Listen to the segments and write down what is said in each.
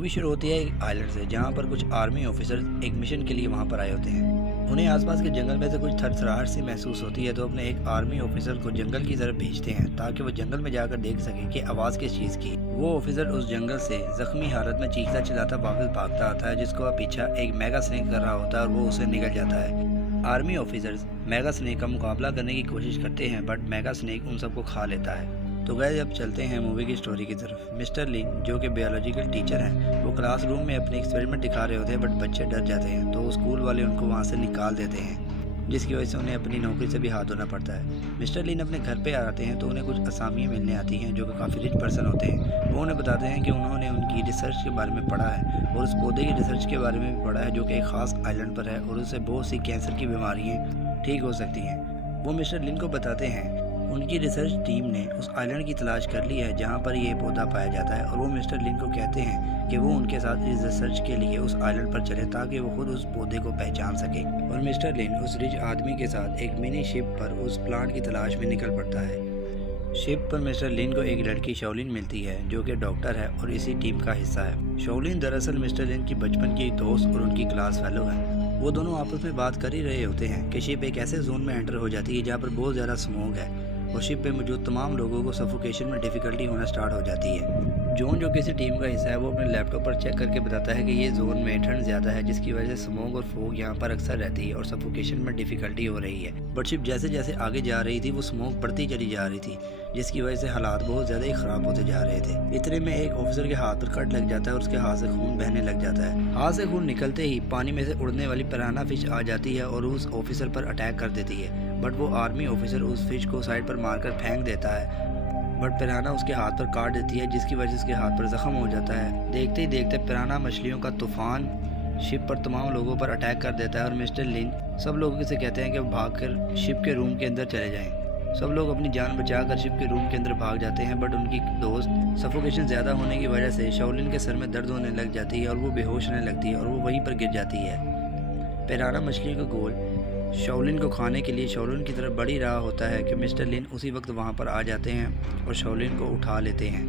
Movie शुरू होती है एक आइलैंड से, जहाँ पर कुछ आर्मी ऑफिसर्स एक मिशन के लिए वहाँ पर आए होते हैं। उन्हें आसपास के जंगल में से कुछ थरथराहट सी महसूस होती है, तो अपने एक आर्मी ऑफिसर को जंगल की तरफ भेजते हैं ताकि वो जंगल में जाकर देख सके कि आवाज़ किस चीज़ की। वो ऑफिसर उस जंगल से जख्मी हालत में चीखता चिल्लाता वापस भागता आता है, जिसको पीछा एक मेगा स्नेक कर रहा होता है और वो उसे निकल जाता है। आर्मी ऑफिसर्स मेगा स्नेक का मुकाबला करने की कोशिश करते हैं, बट मेगा स्नेक उन सबको खा लेता है। तो गए अब चलते हैं मूवी की स्टोरी की तरफ। मिस्टर लिन जो कि बायोलॉजिकल टीचर हैं, वो क्लासरूम में अपने एक्सपेरिमेंट दिखा रहे होते हैं, बट बच्चे डर जाते हैं, तो स्कूल वाले उनको वहाँ से निकाल देते हैं, जिसकी वजह से उन्हें अपनी नौकरी से भी हाथ धोना पड़ता है। मिस्टर लिन अपने घर पे आते हैं तो उन्हें कुछ असामियाँ मिलने आती हैं जो कि काफ़ी रिच पर्सन होते हैं। वो उन्हें बताते हैं कि उन्होंने उनकी रिसर्च के बारे में पढ़ा है और उस पौधे की रिसर्च के बारे में भी पढ़ा है जो कि एक ख़ास आइलैंड पर है और उससे बहुत सी कैंसर की बीमारियाँ ठीक हो सकती हैं। वो मिस्टर लिन को बताते हैं उनकी रिसर्च टीम ने उस आइलैंड की तलाश कर ली है जहाँ पर ये पौधा पाया जाता है, और वो मिस्टर लिन को कहते हैं कि वो उनके साथ इस रिसर्च के लिए उस आइलैंड पर चले ताकि वो खुद उस पौधे को पहचान सके। और मिस्टर लिन उस रिच आदमी के साथ एक मिनी शिप पर उस प्लांट की तलाश में निकल पड़ता है। शिप पर मिस्टर लिन को एक लड़की शौलिन मिलती है जो कि डॉक्टर है और इसी टीम का हिस्सा है। शौलिन दरअसल मिस्टर लिन की बचपन की दोस्त और उनकी क्लास फेलो है। वो दोनों आपस में बात कर ही रहे होते हैं कि शिप एक ऐसे जोन में एंटर हो जाती है जहाँ पर बहुत ज़्यादा स्मोक है और शिप पे मौजूद तमाम लोगों को सफोकेशन में डिफ़िकल्टी होना स्टार्ट हो जाती है। जॉन जो किसी टीम का हिस्सा है, वो अपने लैपटॉप पर चेक करके बताता है कि ये जोन में ठंड ज़्यादा है, जिसकी वजह से स्मोक और फोग यहाँ पर अक्सर रहती है और सफोकेशन में डिफ़िकल्टी हो रही है। बट शिप जैसे जैसे आगे जा रही थी वो स्मोक बढ़ती चली जा रही थी, जिसकी वजह से हालात बहुत ज़्यादा ही ख़राब होते जा रहे थे। इतने में एक ऑफिसर के हाथ पर कट लग जाता है और उसके हाथ से खून बहने लग जाता है। हाथ से खून निकलते ही पानी में से उड़ने वाली पिराना फिश आ जाती है और उस ऑफिसर पर अटैक कर देती है, बट वो आर्मी ऑफिसर उस फिश को साइड पर मारकर फेंक देता है, बट पिराना उसके हाथ पर काट देती है, जिसकी वजह से उसके हाथ पर जख्म हो जाता है। देखते ही देखते पिराना मछलियों का तूफान शिप पर तमाम लोगों पर अटैक कर देता है और मिस्टर लिन सब लोगों से कहते हैं कि वो भागकर शिप के रूम के अंदर चले जाएं। सब लोग अपनी जान बचाकर शिप के रूम के अंदर भाग जाते हैं, बट उनकी दोस्त सफोकेशन ज़्यादा होने की वजह से शौलिन के सर में दर्द होने लग जाती है और वो बेहोश होने लगती है और वो वहीं पर गिर जाती है। पिराना मछली का गोल शौलिन को खाने के लिए शौलिन की तरफ बढ़ ही रहा होता है कि मिस्टर लिन उसी वक्त वहाँ पर आ जाते हैं और शौलिन को उठा लेते हैं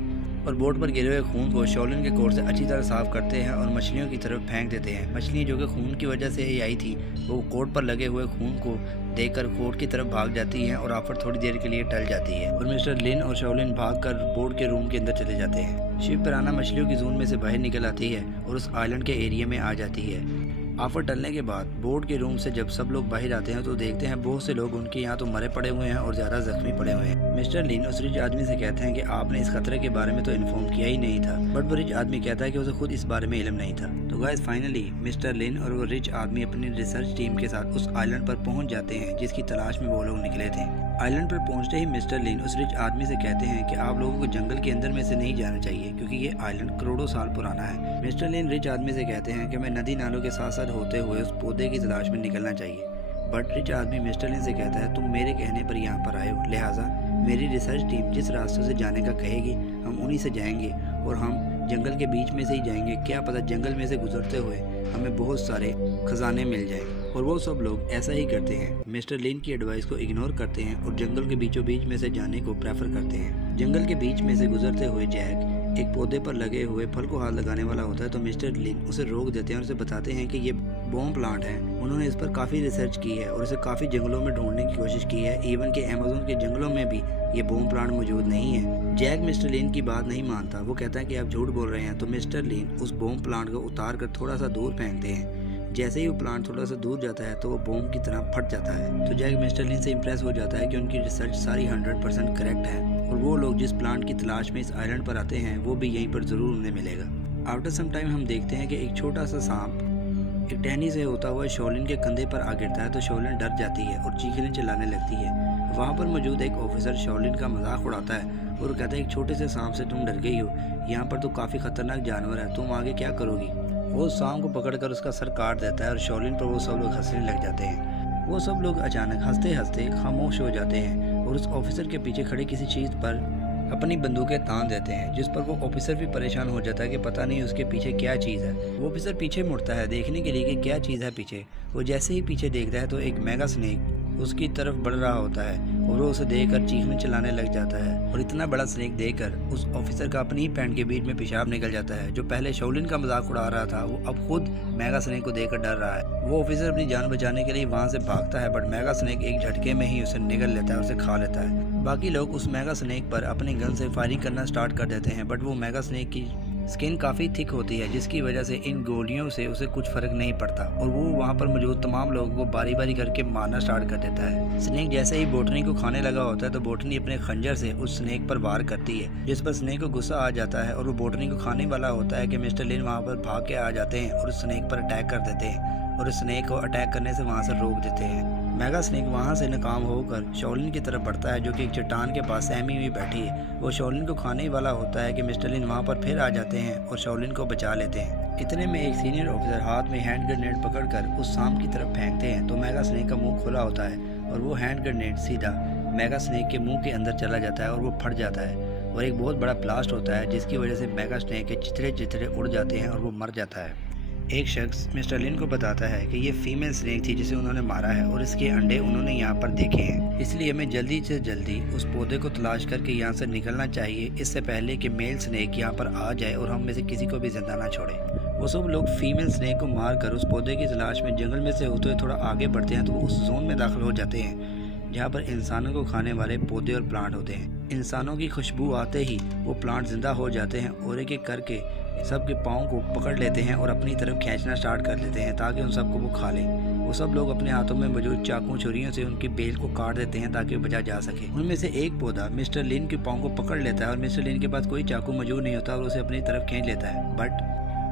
और बोट पर गिरे हुए खून को शौलिन के कोट से अच्छी तरह साफ़ करते हैं और मछलियों की तरफ फेंक देते हैं। मछलियाँ जो कि खून की वजह से ही आई थी, वो कोट पर लगे हुए खून को देखकर कोट की तरफ भाग जाती हैं और आफर थोड़ी देर के लिए टल जाती है और मिस्टर लिन और शौलिन भागकर बोट के रूम के अंदर चले जाते हैं। शिप पिराना मछलियों की जोन में से बाहर निकल आती है और उस आइलैंड के एरिया में आ जाती है। आफर टलने के बाद बोट के रूम से जब सब लोग बाहर आते हैं तो देखते हैं बहुत से लोग उनके यहाँ तो मरे पड़े हुए हैं और ज़्यादा जख्मी पड़े हुए हैं। मिस्टर लिन उस रिच आदमी से कहते हैं कि आपने इस खतरे के बारे में तो इन्फॉर्म किया ही नहीं था, बट वो रिच आदमी कहता है कि उसे खुद इस बारे में इल्म नहीं था। तो गाइस फाइनली मिस्टर लिन और वो रिच आदमी अपनी रिसर्च टीम के साथ उस आइलैंड पर पहुँच जाते हैं जिसकी तलाश में वो लोग निकले थे। आइलैंड पर पहुंचते ही मिस्टर लिन उस रिच आदमी से कहते हैं कि आप लोगों को जंगल के अंदर में से नहीं जाना चाहिए क्योंकि ये आइलैंड करोड़ों साल पुराना है। मिस्टर लिन रिच आदमी से कहते हैं कि मैं नदी नालों के साथ साथ होते हुए उस पौधे की तलाश में निकलना चाहिए, बट रिच आदमी मिस्टर लिन से कहता है तुम मेरे कहने पर यहाँ पर आए हो, लिहाजा मेरी रिसर्च टीम जिस रास्ते से जाने का कहेगी हम उन्हीं से जाएंगे और हम जंगल के बीच में से ही जाएंगे। क्या पता जंगल में से गुजरते हुए हमें बहुत सारे खजाने मिल जाए। और वो सब लोग ऐसा ही करते हैं। मिस्टर लिन की एडवाइस को इग्नोर करते हैं और जंगल के बीचों बीच में से जाने को प्रेफर करते हैं। जंगल के बीच में से गुजरते हुए जैक एक पौधे पर लगे हुए फल को हाथ लगाने वाला होता है, तो मिस्टर लिन उसे रोक देते हैं और उसे बताते हैं कि ये बॉम प्लांट है। उन्होंने इस पर काफ़ी रिसर्च की है और इसे काफ़ी जंगलों में ढूंढने की कोशिश की है, इवन के अमेज़न के जंगलों में भी ये बॉम प्लांट मौजूद नहीं है। जैक मिस्टर लिन की बात नहीं मानता, वो कहता है कि आप झूठ बोल रहे हैं। तो मिस्टर लिन उस बॉम प्लांट को उतार कर थोड़ा सा दूर फेंकते हैं। जैसे ही वो प्लांट थोड़ा सा दूर जाता है तो वो बॉम्ब की तरह फट जाता है। तो जैक मिस्टर लिन से इम्प्रेस हो जाता है कि उनकी रिसर्च सारी 100% करेक्ट है और वो लोग जिस प्लांट की तलाश में इस आइलैंड पर आते हैं वो भी यहीं पर ज़रूर उन्हें मिलेगा। आफ्टर सम टाइम हम देखते हैं कि एक छोटा सा सांप एक टहनी से होता हुआ शौलिन के कंधे पर आ गिरता है, तो शौलिन डर जाती है और चीखें चिल्लाने लगती है। वहाँ पर मौजूद एक ऑफिसर शौलिन का मजाक उड़ाता है और कहता है एक छोटे से सांप से तुम डर गई हो, यहाँ पर तो काफ़ी खतरनाक जानवर है, तुम आगे क्या करोगी। वो सांप को पकड़कर उसका सर काट देता है और शौलिन पर वो सब लोग हंसने लग जाते हैं। वो सब लोग अचानक हंसते हंसते खामोश हो जाते हैं और उस ऑफिसर के पीछे खड़ी किसी चीज़ पर अपनी बंदूकें तान देते हैं, जिस पर वो ऑफिसर भी परेशान हो जाता है कि पता नहीं उसके पीछे क्या चीज़ है। वो ऑफिसर पीछे मुड़ता है देखने के लिए कि क्या चीज़ है पीछे। वो जैसे ही पीछे देखता है तो एक मेगा स्नेक उसकी तरफ बढ़ रहा होता है और वो उसे देखकर चीखने चिल्लाने लग जाता है। और इतना बड़ा स्नेक देखकर उस ऑफिसर का अपनी ही पैंट के बीच में पेशाब निकल जाता है। जो पहले शाओलिन का मजाक उड़ा रहा था वो अब खुद मेगा स्नेक को देखकर डर रहा है। वो ऑफिसर अपनी जान बचाने के लिए वहाँ से भागता है, बट मेगा स्नेक एक झटके में ही उसे निगल लेता है और उसे खा लेता है। बाकी लोग उस मेगा स्नेक पर अपनी गन से फायरिंग करना स्टार्ट कर देते हैं, बट वो मेगा स्नेक की स्किन काफ़ी थिक होती है, जिसकी वजह से इन गोलियों से उसे कुछ फर्क नहीं पड़ता और वो वहाँ पर मौजूद तमाम लोगों को बारी बारी करके मारना स्टार्ट कर देता है। स्नेक जैसे ही बोटनी को खाने लगा होता है तो बोटनी अपने खंजर से उस स्नेक पर वार करती है, जिस पर स्नेक को गुस्सा आ जाता है और वो बोटनी को खाने वाला होता है कि मिस्टर लिन वहाँ पर भाग के आ जाते हैं और उस स्नेक पर अटैक कर देते हैं और उस स्नेक को अटैक करने से वहाँ से रोक देते हैं। मेगा स्नेक वहाँ से नाकाम होकर शाओलिन की तरफ बढ़ता है, जो कि एक चट्टान के पास सहमी हुई बैठी है। वो शाओलिन को खाने वाला होता है कि मिस्टर लिन वहाँ पर फिर आ जाते हैं और शाओलिन को बचा लेते हैं। इतने में एक सीनियर ऑफिसर हाथ में हैंड ग्रेनेड पकड़कर उस सांप की तरफ फेंकते हैं तो मेगा स्नेक का मुंह खुला होता है और वो हैंड ग्रेनेड सीधा मेगा स्नेक के मुंह के अंदर चला जाता है और वो फट जाता है और एक बहुत बड़ा ब्लास्ट होता है, जिसकी वजह से मेगा स्नेक के चिथड़े चिथड़े उड़ जाते हैं और वो मर जाता है। एक शख्स मिस्टर लिन को बताता है कि ये फीमेल स्नेक थी जिसे उन्होंने मारा है और इसके अंडे उन्होंने यहाँ पर देखे हैं, इसलिए हमें जल्दी से जल्दी उस पौधे को तलाश करके यहाँ से निकलना चाहिए, इससे पहले कि मेल स्नेक यहाँ पर आ जाए और हम में से किसी को भी जिंदा ना छोड़े। वो सब लोग फीमेल स्नेक को मारकर उस पौधे की तलाश में जंगल में से होते हुए थोड़ा आगे बढ़ते हैं तो वो उस जोन में दाखिल हो जाते हैं जहाँ पर इंसानों को खाने वाले पौधे और प्लांट होते हैं। इंसानों की खुशबू आते ही वो प्लांट जिंदा हो जाते हैं और एक एक करके सबके पाँव को पकड़ लेते हैं और अपनी तरफ खींचना स्टार्ट कर लेते हैं ताकि उन सबको वो खा लें। वो सब लोग अपने हाथों में मौजूद चाकू छुरियों से उनकी बेल को काट देते हैं ताकि वो बचा जा सके। उनमें से एक पौधा मिस्टर लिन के पाँव को पकड़ लेता है और मिस्टर लिन के पास कोई चाकू मौजूद नहीं होता और उसे अपनी तरफ खींच लेता है, बट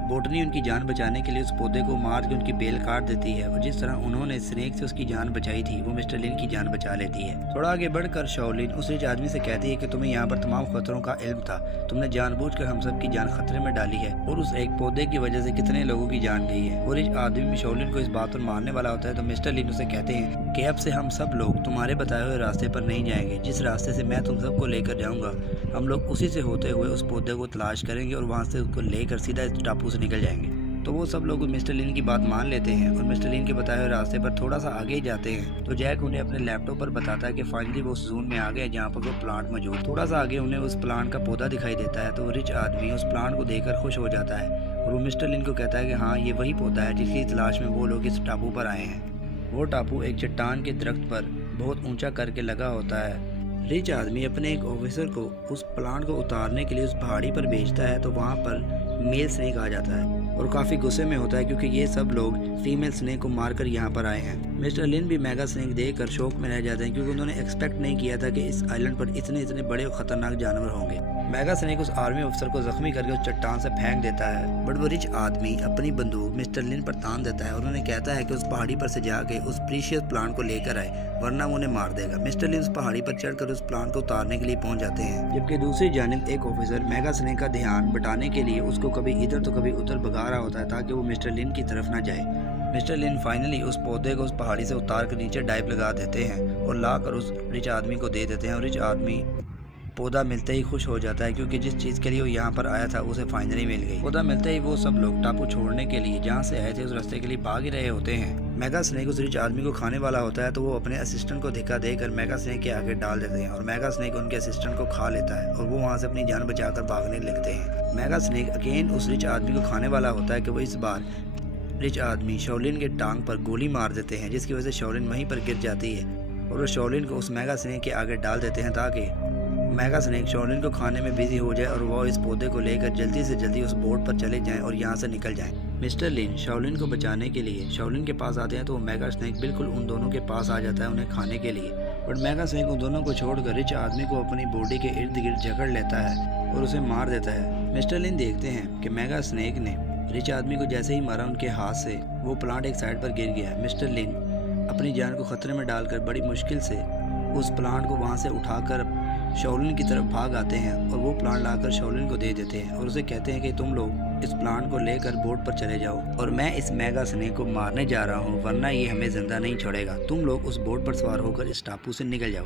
बोटनी उनकी जान बचाने के लिए उस पौधे को मार के उनकी बेल काट देती है और जिस तरह उन्होंने स्नेक से उसकी जान बचाई थी वो मिस्टर लिन की जान बचा लेती है। थोड़ा आगे बढ़कर शाओलिन उस रिच आदमी से कहती है कि तुम्हें यहाँ पर तमाम खतरों का इल्म था, तुमने जानबूझकर हम सब की जान खतरे में डाली है और उस एक पौधे की वजह से कितने लोगों की जान गई है। वो रिच आदमी शाओलिन को इस बात पर मारने वाला होता है तो मिस्टर लिन उसे कहते हैं कि अब से हम सब लोग तुम्हारे बताए हुए रास्ते पर नहीं जाएंगे, जिस रास्ते से मैं तुम सबको लेकर जाऊंगा हम लोग उसी से होते हुए उस पौधे को तलाश करेंगे और वहाँ से उसको लेकर सीधा इस टापू से निकल जाएंगे। तो वो सब लोग मिस्टर लिन की बात मान लेते हैं और मिस्टर लिन के बताए हुए रास्ते पर थोड़ा सा आगे जाते हैं तो जैक उन्हें अपने लैपटॉप पर बताता है कि फाइनली वो उस जोन में आ गए जहाँ पर वो प्लांट मौजूद। थोड़ा सा आगे उन्हें उस प्लांट का पौधा दिखाई देता है तो वो रिच आदमी उस प्लांट को देखकर खुश हो जाता है और वो मिस्टर लिन को कहता है कि हाँ ये वही पौधा है जिसकी तलाश में वो लोग इस टापू पर आए हैं। वो टापू एक चट्टान के दरख्त पर बहुत ऊंचा करके लगा होता है। रिच आदमी अपने एक ऑफिसर को उस प्लांट को उतारने के लिए उस पहाड़ी पर भेजता है तो वहाँ पर मेल स्नेक आ जाता है और काफ़ी गुस्से में होता है क्योंकि ये सब लोग फीमेल स्नेक को मारकर यहाँ पर आए हैं। मिस्टर लिन भी मेगा स्नेक देखकर शौक में रह जाते हैं क्योंकि उन्होंने एक्सपेक्ट नहीं किया था कि इस आइलैंड पर इतने बड़े और खतरनाक जानवर होंगे। मेगा स्नेक उस आर्मी अफसर को जख्मी करके उस चट्टान से फेंक देता है, बट वो रिच आदमी अपनी बंदूक मिस्टर लिन पर तान देता है और उन्हें कहता है कि उस पहाड़ी पर से जाके उस प्रीशियस प्लांट को लेकर आए वरना वो उन्हें मार देगा। मिस्टर लिन उस पहाड़ी पर चढ़कर उस प्लांट को उतारने के लिए पहुंच जाते हैं, जबकि दूसरी जानिब एक ऑफिसर मेगा स्नेक का ध्यान बटाने के लिए उसको कभी इधर तो कभी उधर भगा रहा होता है ताकि वो मिस्टर लिन की तरफ ना जाए। मिस्टर लिन फाइनली उस पौधे को उस पहाड़ी से उतार कर नीचे डाइव लगा देते हैं और लाकर उस रिच आदमी को दे देते हैं और रिच आदमी पौधा मिलते ही खुश हो जाता है क्योंकि जिस चीज़ के लिए वो यहाँ पर आया था उसे फाइनली मिल गई। पौधा मिलते ही वो सब लोग टापू छोड़ने के लिए जहाँ से आए थे उस रास्ते के लिए भाग ही रहे होते हैं। मेगा स्नेक उस रिच आदमी को खाने वाला होता है तो वो अपने असिस्टेंट को धक्का देकर मेगा स्नेक के आगे डाल देते हैं और मेगा स्नेक उनके असिस्टेंट को खा लेता है और वो वहाँ से अपनी जान बचाकर भागने लगते हैं। मेगा स्नेक अगेन उस रिच आदमी को खाने वाला होता है कि वो इस बार रिच आदमी शाओलिन के टांग पर गोली मार देते हैं, जिसकी वजह से शाओलिन वहीं पर गिर जाती है और वो शाओलिन को उस मेगा स्नेक के आगे डाल देते हैं ताकि मेगा स्नेक शाओलिन को खाने में बिजी हो जाए और वो इस पौधे को लेकर जल्दी से जल्दी उस बोट पर चले जाएं और यहाँ से निकल जाएं। मिस्टर लिन शाओलिन को बचाने के लिए शाओलिन के पास आते हैं तो मेगा स्नेक बिल्कुल उन दोनों के पास आ जाता है उन्हें खाने के लिए, बट मेगा स्नेक उन दोनों को छोड़कर रिच आदमी को अपनी बॉडी के इर्द गिर्द जकड़ लेता है और उसे मार देता है। मिस्टर लिन देखते हैं कि मेगा स्नेक ने रिच आदमी को जैसे ही मारा उनके हाथ से वो प्लांट एक साइड पर गिर गया। मिस्टर लिन अपनी जान को खतरे में डालकर बड़ी मुश्किल से उस प्लांट को वहाँ से उठाकर शाओलिन की तरफ भाग आते हैं और वो प्लांट लाकर शाओलिन को दे देते हैं और उसे कहते हैं कि तुम लोग इस प्लांट को लेकर बोट पर चले जाओ और मैं इस मेगा स्नेक को मारने जा रहा हूँ वरना ये हमें जिंदा नहीं छोड़ेगा, तुम लोग उस बोट पर सवार होकर इस टापू से निकल जाओ।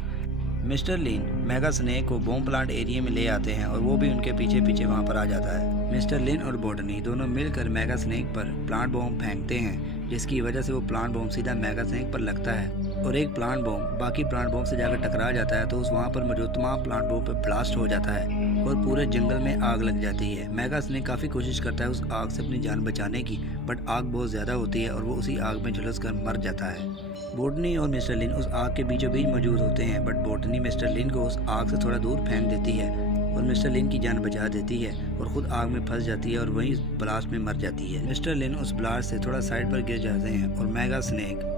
मिस्टर लिन मेगा स्नेक को बॉम्ब प्लांट एरिया में ले आते हैं और वो भी उनके पीछे पीछे वहाँ पर आ जाता है। मिस्टर लिन और बोटनी दोनों मिलकर मेगा स्नेक पर प्लांट बॉम्ब फेंकते हैं, जिसकी वजह से वो प्लांट बॉम्ब सीधा मेगा स्नेक पर लगता है और एक प्लांट बॉम्ब बाकी प्लांट बॉम्ब से जाकर टकरा जाता है तो उस वहाँ पर मौजूद तमाम प्लांट बॉम्ब पर ब्लास्ट हो जाता है और पूरे जंगल में आग लग जाती है। मेगा स्नेक काफ़ी कोशिश करता है उस आग से अपनी जान बचाने की, बट आग बहुत ज़्यादा होती है और वो उसी आग में झुलस कर मर जाता है। बोटनी और मिस्टर लिन उस आग के बीचों बीच मौजूद होते हैं, बट बोटनी मिस्टर लिन को उस आग से थोड़ा दूर फेंक देती है और मिस्टर लिन की जान बचा देती है और खुद आग में फंस जाती है और वहीं ब्लास्ट में मर जाती है। मिस्टर लिन उस ब्लास्ट से थोड़ा साइड पर गिर जाते हैं और मेगा स्नेक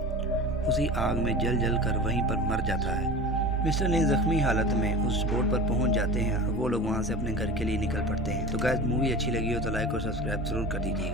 उसी आग में जल जल कर वहीं पर मर जाता है। मिस्टर लिन जख्मी हालत में उस बोट पर पहुंच जाते हैं और वो लोग वहां से अपने घर के लिए निकल पड़ते हैं। तो गाइस, मूवी अच्छी लगी हो तो लाइक और सब्सक्राइब जरूर कर दीजिएगा।